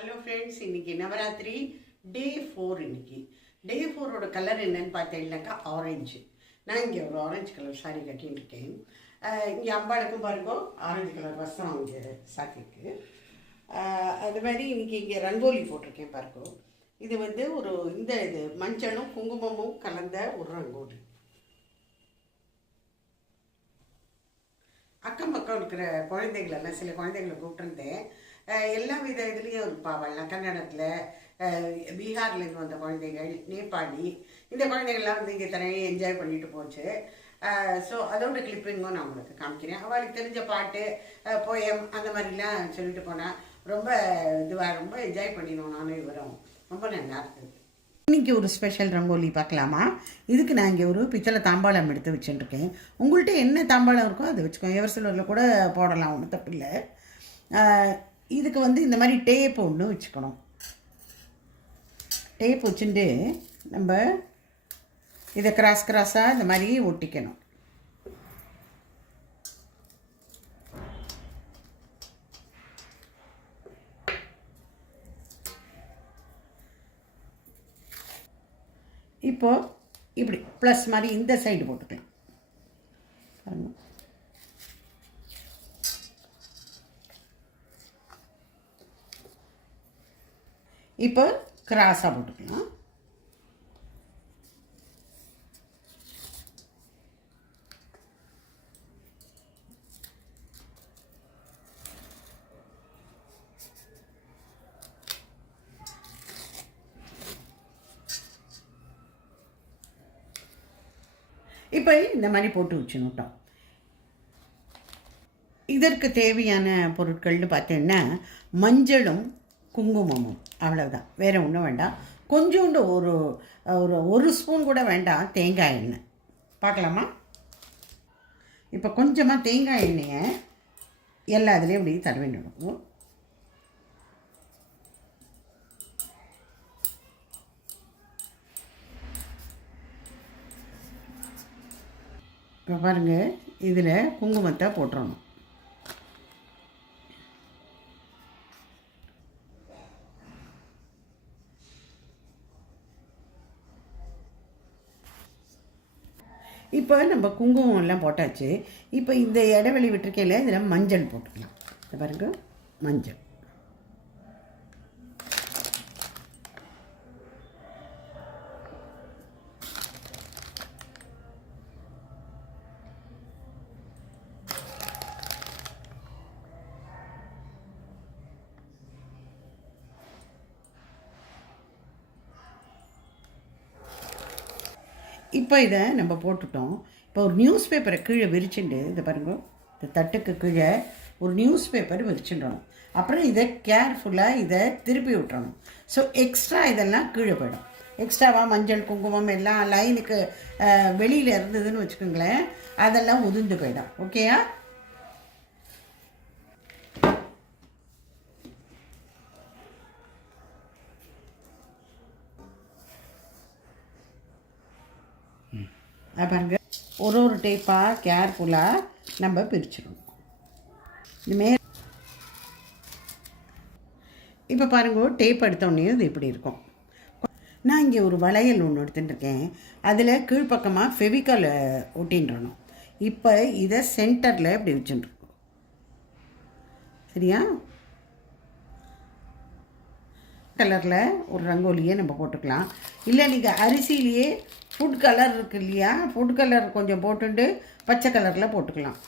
Hello friends, இன்னைக்கு நவராத்திரி டே 4. இன்னைக்கு டே 4ஓட colour என்னன்னு பார்த்தீங்கன்னாக்கா ஆரஞ்சு. நான் இங்கே ஒரு ஆரஞ்சு கலர் சாரீ கட்டின்னு இருக்கேன். இங்கே அம்பாளுக்கும் பாருங்க ஆரஞ்சு கலர் வஸ்திரம் இங்கே சாக்கிக்கு. அது மாதிரி இன்னைக்கு இங்கே ரங்கோலி போட்டிருக்கேன் பாருங்க. இது வந்து இது மஞ்சளும் குங்குமமும் கலந்த ஒரு ரங்கோலி. அக்கம் பக்கம் இருக்கிற குழந்தைகளெல்லாம் சில குழந்தைகளை கூப்பிட்டுருந்தேன். எல்லா வித இதுலேயும் இருப்பாங்கள்லாம். கன்னடத்தில், பீகார்லேருந்து வந்த குழந்தைகள், நேபாளி, இந்த குழந்தைகள்லாம் வந்து இங்கே தனியாக என்ஜாய் பண்ணிட்டு போச்சு. ஸோ அதோட கிளிப்பிங்கும் நான் உங்களுக்கு காமிக்கிறேன். அவளுக்கு தெரிஞ்ச பாட்டு, போயம் அந்த மாதிரிலாம் சொல்லிட்டு போனேன். ரொம்ப ரொம்ப என்ஜாய் பண்ணினோம் நானும் இவரும். ரொம்ப நல்லா இருக்குது. இன்றைக்கி ஒரு ஸ்பெஷல் ரங்கோலி பார்க்கலாமா? இதுக்கு நான் இங்கே ஒரு பித்தளை தாம்பாளம் எடுத்து வச்சுட்டுருக்கேன். உங்கள்கிட்ட என்ன தாம்பாளம் இருக்கோ அதை வச்சுக்கோங்க. எவர் சிலரில் கூட போடலாம், ஒன்றும் தப்பில்லை. இதுக்கு வந்து இந்த மாதிரி டேப் ஒன்று வச்சுக்கணும். டேப் வச்சுட்டு நம்ம இதை கிராஸாக இந்த மாதிரி ஒட்டிக்கணும். இப்போது இப்படி ப்ளஸ் மாதிரி இந்த சைடு போட்டுக்கலாம். இப்போ கிராஸாக போட்டுக்கலாம். இப்போ இந்த மாதிரி போட்டு வச்சுனுட்டோம். இதற்கு தேவையான பொருட்கள்னு பார்த்தீங்கன்னா மஞ்சளும் குங்குமமும், அவ்வளோதான். வேறு ஒன்றும் வேண்டாம். கொஞ்சோண்டு ஒரு ஸ்பூன் கூட வேண்டாம் தேங்காய் எண்ணெய். பார்க்கலாமா? இப்போ கொஞ்சமாக தேங்காய் எண்ணெயை எல்லா இதுலேயும் இப்படி தடவிடணும். இப்போ பாருங்கள், இதில் குங்குமத்தை போட்டுறணும். இப்போ நம்ம குங்குமம் எல்லாம் போட்டாச்சு. இப்போ இந்த இடைவெளி விட்டுருக்கையில் இதில் மஞ்சள் போட்டுக்கலாம். இதை பாருங்க, மஞ்சள். இப்போ இதை நம்ம போட்டுட்டோம். இப்போ ஒரு நியூஸ் பேப்பரை கீழே விரிச்சுட்டு, இதை பாருங்க, இந்த தட்டுக்கு கீழே ஒரு நியூஸ் பேப்பர் விரிச்சுடணும். அப்புறம் இதை கேர்ஃபுல்லாக இதை திருப்பி விட்டுறணும். ஸோ எக்ஸ்ட்ரா இதெல்லாம் கீழே போயிடும். எக்ஸ்ட்ராவாக மஞ்சள் குங்குமம் எல்லாம் லைனுக்கு வெளியில் இருந்ததுன்னு வச்சுக்கோங்களேன், அதெல்லாம் உதிர்ந்து போயிடும். ஓகேயா? பாருங்க, ஒரு டேப்பாக கேர்ஃபுல்லாக நம்ம பிரிச்சிடணும். இதுமாரி இப்போ பாருங்க, டேப் எடுத்தோடனே இது இப்படி இருக்கும். நான் இங்கே ஒரு வளையல் ஒன்று எடுத்துட்டுருக்கேன். அதில் கீழ்ப்பக்கமாக ஃபெவிகால் ஒட்டின்றணும். இப்போ இதை சென்டரில் இப்படி வச்சுட்டுருக்கோம். சரியா? கலரில் ஒரு ரங்கோலியை நம்ம போட்டுக்கலாம். இல்லை நீங்கள் அரிசியிலேயே ஃபுட் கலர் இருக்குது இல்லையா, ஃபுட் கலர் கொஞ்சம் போட்டுட்டு பச்சை கலரில் போட்டுக்கலாம்.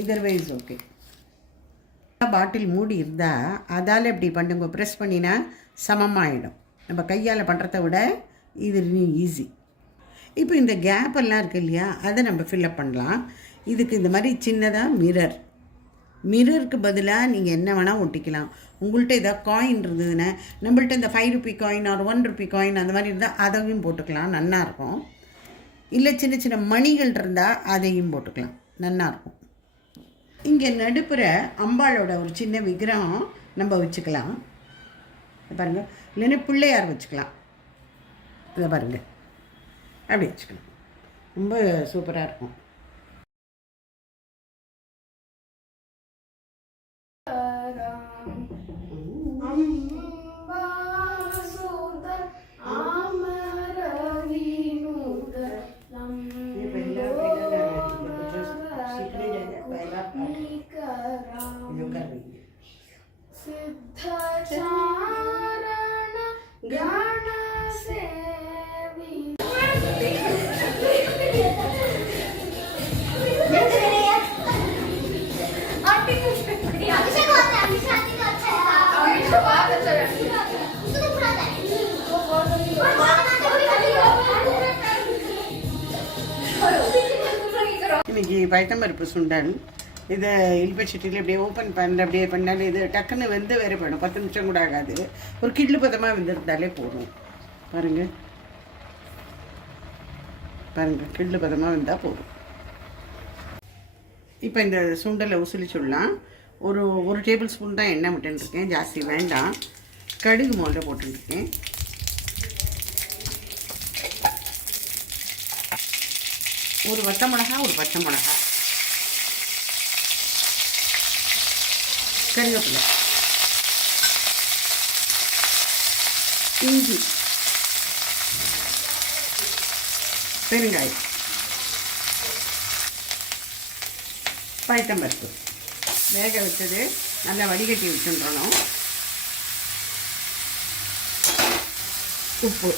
இதர்வைஸ் ஓகே. பாட்டில் மூடி இருந்தால் அதால் இப்படி பண்ணுங்க, ப்ரெஸ் பண்ணினா சமமாகிடும். நம்ம கையால் பண்ணுறத விட இது ஈஸி. இப்போ இந்த கேப்பெல்லாம் இருக்குது இல்லையா, அதை நம்ம ஃபில்லப் பண்ணலாம். இதுக்கு இந்த மாதிரி சின்னதாக மிரருக்கு பதிலாக நீங்கள் என்ன வேணால் ஒட்டிக்கலாம். உங்கள்கிட்ட ஏதாவது காயின் இருந்ததுன்னா, நம்மள்ட்ட இந்த 5 ரூபி காயின் ஒரு 1 ரூபி காயின் அந்த மாதிரி இருந்தால் அதையும் போட்டுக்கலாம், நல்லாயிருக்கும். இல்லை சின்ன சின்ன மணிகள் இருந்தால் அதையும் போட்டுக்கலாம், நல்லாயிருக்கும். இங்கே நடுப்புற அம்பாளோட ஒரு சின்ன விக்கிரகம் நம்ம வச்சுக்கலாம். பாருங்கள், இல்லைன்னா பிள்ளையார் வச்சுக்கலாம். இதை பாருங்கள், அப்படி வச்சுக்கலாம். ரொம்ப சூப்பராக இருக்கும். இன்னைக்கு பயத்தம்பருப்பு சுண்டல். இதை இல்பச்சட்டியில் அப்படியே ஓப்பன் பண்ண அப்படியே பண்ணாலே இது டக்குன்னு வெந்து வேறு போயிடும். 10 நிமிஷம் கூட ஆகாது. ஒரு கிள்ளு பதமாக வெந்திருந்தாலே போதும். பாருங்கள் பாருங்கள், கிள்ளு பதமாக வெந்தால் போதும். இப்போ இந்த சுண்டலை உசிலி சொல்லலாம். ஒரு டேபிள் ஸ்பூன் தான் எண்ணெய் விட்டுருக்கேன், ஜாஸ்தி வேண்டாம். கடுகு முதல்ல போட்டுருக்கேன். ஒரு வத்த மிளகா, ஒரு பச்சை மிளகா, கருவேப்பிலை, இஞ்சி, பெருங்காயம், பயத்தம்பருப்பு வேக வச்சது நல்லா வடிகட்டி வச்சுன்றணும். உப்பு,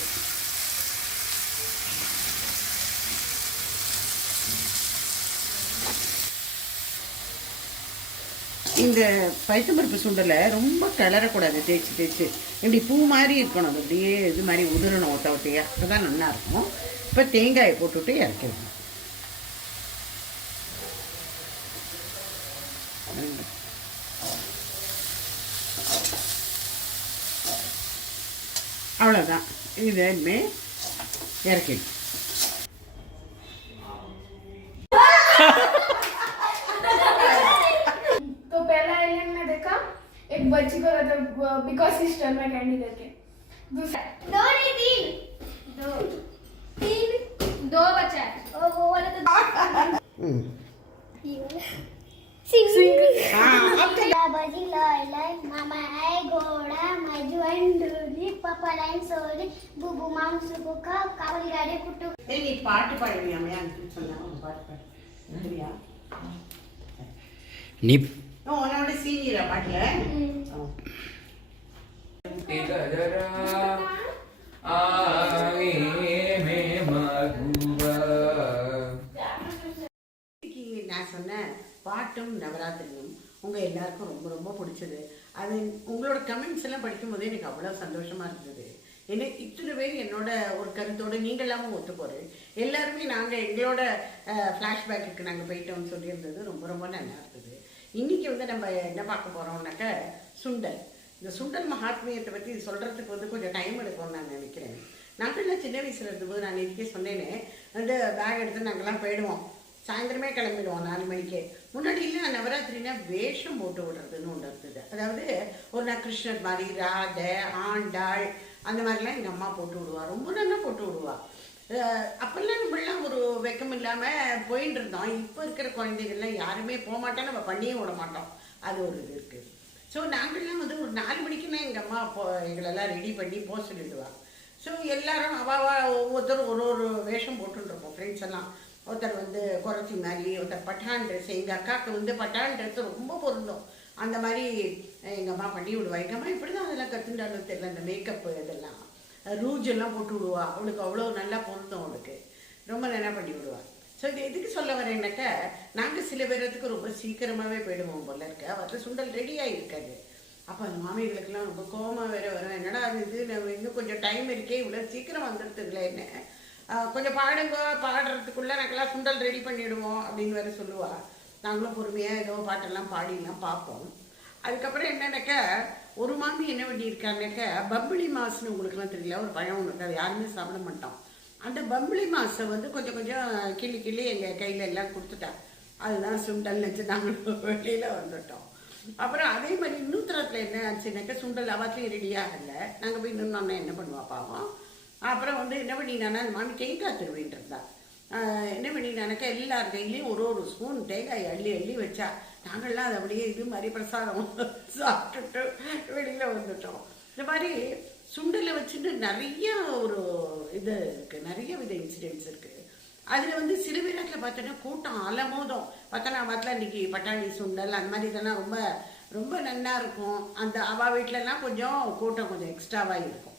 இந்த பயத்தம்பருப்பு சுண்டலை ரொம்ப கிளறக்கூடாது. தேய்ச்சி இப்படி பூ மாதிரி இருக்கணும். அது அப்படியே இது மாதிரி உதிரணும் ஒட்ட ஒட்டையாக. அப்போ தான் நல்லாயிருக்கும். இப்போ தேங்காயை போட்டுவிட்டு இறக்கிடணும். அவ்வளோதான். இதுமே இறக்கிடும். एक बच्ची को रहता बिकॉज सिस्टर में कैंडी करके दूसरा दो नहीं तीन दो बचा है और वो वाला तो बाजी लय लय मामा आए घोड़ा मजू एंड डूरी पापा लाइन सोरी बुबू माम सुको का कावली गाड़ी कुट्टू ए नी पाट पाडुविया मैं अंकल சொன்னா ஒரு பாட்டு பாடு சரியா நீ உன்னோட சீனியரா பாட்டுல நான் சொன்னேன் பாட்டும் நவராத்திரியும் உங்கள் எல்லாருக்கும் ரொம்ப ரொம்ப பிடிச்சது. அது உங்களோட கமெண்ட்ஸ் எல்லாம் படிக்கும் போதே எனக்கு அவ்வளோ சந்தோஷமாக இருந்தது. ஏன்னா இத்தனை பேர் என்னோட ஒரு கருத்தோடு நீங்கள் எல்லாமும் ஒத்து போகிறேன். எல்லாருமே நாங்கள் எங்களோட ஃப்ளாஷ்பேக்கு நாங்கள் போயிட்டோம்னு சொல்லியிருந்தது ரொம்ப ரொம்ப நல்லா இருந்தது. இன்றைக்கி நம்ம என்ன பார்க்க போகிறோம்னாக்க சுண்டல். இந்த சுண்டல் மகாத்மியத்தை பற்றி சொல்கிறதுக்கு கொஞ்சம் டைம் எடுக்கும்னு நான் நினைக்கிறேன். நாங்கள்லாம் சின்ன வயசில் இருந்தபோது நான் இன்றைக்கே சொன்னேனே பேக் எடுத்து நாங்கள்லாம் போயிடுவோம். சாயந்தரமே கிளம்பிடுவோம் 4 மணிக்கே. முன்னாடிலாம் நவராத்திரினா வேஷம் போட்டு விடுறதுன்னு ஒன்று இருந்தது. அதாவது ஒரு நான் கிருஷ்ணர் மாதிரி ராதை ஆண்டாள் அந்த மாதிரிலாம் எங்கள் அம்மா போட்டு விடுவாள். ரொம்ப நல்லா போட்டு விடுவாள். அப்போல்லாம் நம்மளாம் ஒரு வெக்கம் இல்லாமல் போயின்னு இருந்தோம். இப்போ இருக்கிற குழந்தைகள்லாம் யாருமே போக மாட்டோம், நம்ம பண்ணியே விட மாட்டோம். அது ஒரு இது இருக்குது. ஸோ நாங்கள்லாம் ஒரு 4 மணிக்குன்னா எங்கள் அம்மா எங்களெல்லாம் ரெடி பண்ணி போக சொல்லிவிடுவாள். ஸோ எல்லாரும் ஒவ்வொருத்தரும் ஒரு வேஷம் போட்டுருப்போம். ஃப்ரெண்ட்ஸ் எல்லாம் ஒருத்தர் குறைச்சி மாதிரி, ஒருத்தர் பட்டான் ட்ரெஸ். எங்கள் அக்காவுக்கு பட்டான் ட்ரெஸ் ரொம்ப பொருந்தும். அந்த மாதிரி எங்கள் அம்மா பண்ணி விடுவா. எங்கள் அம்மா இப்படி தான் அதெல்லாம் கற்றுண்டாலும் தெரியல. அந்த மேக்கப்பு இதெல்லாம் ரூஜ் எல்லாம் போட்டு விடுவா. அவளுக்கு அவ்வளோ நல்லா பொருந்தும். அவளுக்கு ரொம்ப நல்லா பண்ணி விடுவா. ஸோ இது எதுக்கு சொல்ல வரேன்னாக்கா, நாங்கள் சில பேரத்துக்கு ரொம்ப சீக்கிரமாகவே போயிடுவோம் போல இருக்க. அவர்கிட்ட சுண்டல் ரெடியாக இருக்காது. அப்போ அந்த மாமிகளுக்கெல்லாம் ரொம்ப கோபமாக வேறு வரும். என்னடா அது இது நம்ம இன்னும் கொஞ்சம் டைம் இருக்கே, இவ்வளோ சீக்கிரம் வந்துடுறதுல என்ன கொஞ்சம் பாடுங்க, பாடுறதுக்குள்ளே நாங்கள்லாம் சுண்டல் ரெடி பண்ணிவிடுவோம் அப்படின்னு வேறு சொல்லுவாள். நாங்களும் பொறுமையாக ஏதோ பாட்டெல்லாம் பாடிலாம் பார்ப்போம். அதுக்கப்புறம் என்னன்னாக்கா, ஒரு மாமி என்ன பண்ணியிருக்காங்கனாக்கா, பம்பிளி மாசுன்னு உங்களுக்குலாம் தெரியல, ஒரு பழம் ஒன்று இருக்குது. அது யாருமே சாப்பிட மாட்டோம். அந்த பம்பிளி மாசை கொஞ்சம் கொஞ்சம் கிள்ளி எங்கள் கையில் எல்லாம் கொடுத்துட்டா. அதுதான் சுண்டல் நினச்சி நாங்கள் வெளியில் வந்துட்டோம். அப்புறம் அதே மாதிரி இன்னூத்திரத்தில் என்ன ஆச்சுனாக்கா, சுண்டல் அவத்துலேயும் ரெடியாகலை. நாங்கள் போய் நின்னோன்னா என்ன பண்ணுவா பாவம். அப்புறம் என்ன பண்ணினானா, அந்த மாமி தேங்காய் திருவின்னு இருந்தா. என்ன பண்ணினானாக்கா, எல்லார் கையிலையும் ஒரு ஸ்பூன் தேங்காய் அள்ளி வச்சா. நாங்கள்லாம் அதை அப்படியே இது மாதிரி பிரசாதம் சாப்பிட்டுட்டு வெளியில் வந்துட்டோம். இந்த மாதிரி சுண்டலை வச்சுட்டு நிறைய ஒரு இது இருக்குது, நிறைய வித இன்சிடென்ட்ஸ் இருக்குது. அதில் வந்து சில பேரத்தில் பார்த்தோன்னா கூட்டம் அலமோதும். பத்தனாபாத்தில் இன்றைக்கி பட்டாணி சுண்டல் அந்த மாதிரி இதெல்லாம் ரொம்ப ரொம்ப நல்லா இருக்கும். அந்த அவள் வீட்டிலலாம் கொஞ்சம் கூட்டம் கொஞ்சம் எக்ஸ்ட்ராவாக இருக்கும்.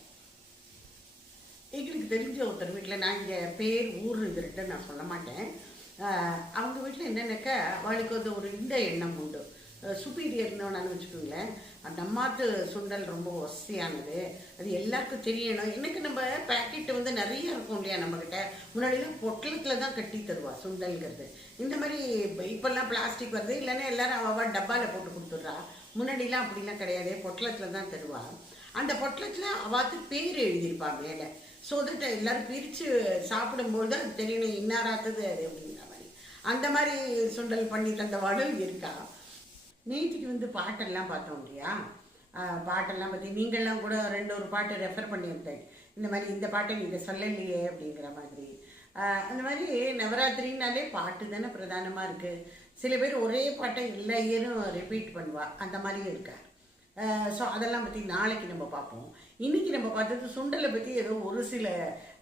எங்களுக்கு தெரிஞ்ச ஒருத்தர் வீட்டில், நான் இங்கே பேர் ஊர் இது ரெண்டு நான் சொல்ல மாட்டேன், அவங்க வீட்டில் என்னென்னாக்கா அவளுக்கு வந்து ஒரு இந்த எண்ணம் உண்டு, சுப்பீரியர்னு வச்சுக்கோங்களேன். அந்த அம்மாத்து சுண்டல் ரொம்ப வசதியானது, அது எல்லாருக்கும் தெரியணும். எனக்கு நம்ம பேக்கெட்டு வந்து நிறைய இருக்கும் இல்லையா நம்மக்கிட்ட. முன்னாடிலாம் பொட்டலத்தில் தான் கட்டி தருவா சுண்டல்ங்கிறது. இந்த மாதிரி இப்போல்லாம் பிளாஸ்டிக் வருது, இல்லைன்னா எல்லாரும் அவள் டப்பாவில் போட்டு கொடுத்துட்றா. முன்னாடிலாம் அப்படிலாம் கிடையாது, பொட்டலத்தில் தான் தருவா. அந்த பொட்டலத்தில் அவாத்து பேர் எழுதியிருப்பா மேலே. ஸோ தட் எல்லோரும் பிரித்து சாப்பிடும்போது அது தெரியணும் இன்னாராத்தது அது அப்படிங்கிற மாதிரி. அந்த மாதிரி சுண்டல் பண்ணி தந்த வாடல் இருக்கா. நேற்றுக்கு வந்து பாட்டெல்லாம் பார்த்தோம் இல்லையா, பாட்டெல்லாம் பற்றி நீங்கள்லாம் கூட ஒரு பாட்டை ரெஃபர் பண்ணியிருந்தேன். இந்த மாதிரி இந்த பாட்டை நீங்கள் சொல்லலையே அப்படிங்கிற மாதிரி. அந்த மாதிரி நவராத்திரினாலே பாட்டு தானே பிரதானமாக இருக்குது. சில பேர் ஒரே பாட்டை எல்லா இயரும் ரிப்பீட் பண்ணுவாள், அந்த மாதிரியும் இருக்கா. ஸோ அதெல்லாம் பற்றி நாளைக்கு நம்ம பார்ப்போம். இன்றைக்கி நம்ம பார்த்தது சுண்டலை பற்றி ஏதோ ஒரு சில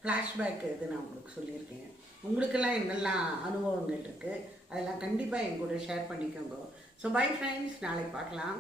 ஃப்ளாஷ்பேக் இது நான் உங்களுக்கு சொல்லியிருக்கேன். உங்களுக்கெல்லாம் என்னெல்லாம் அனுபவங்கள் இருக்குது அதெல்லாம் கண்டிப்பாக என் கூட ஷேர் பண்ணிக்கோங்க. ஸோ பை ஃப்ரெண்ட்ஸ், நாளைக்கு பார்க்கலாம்.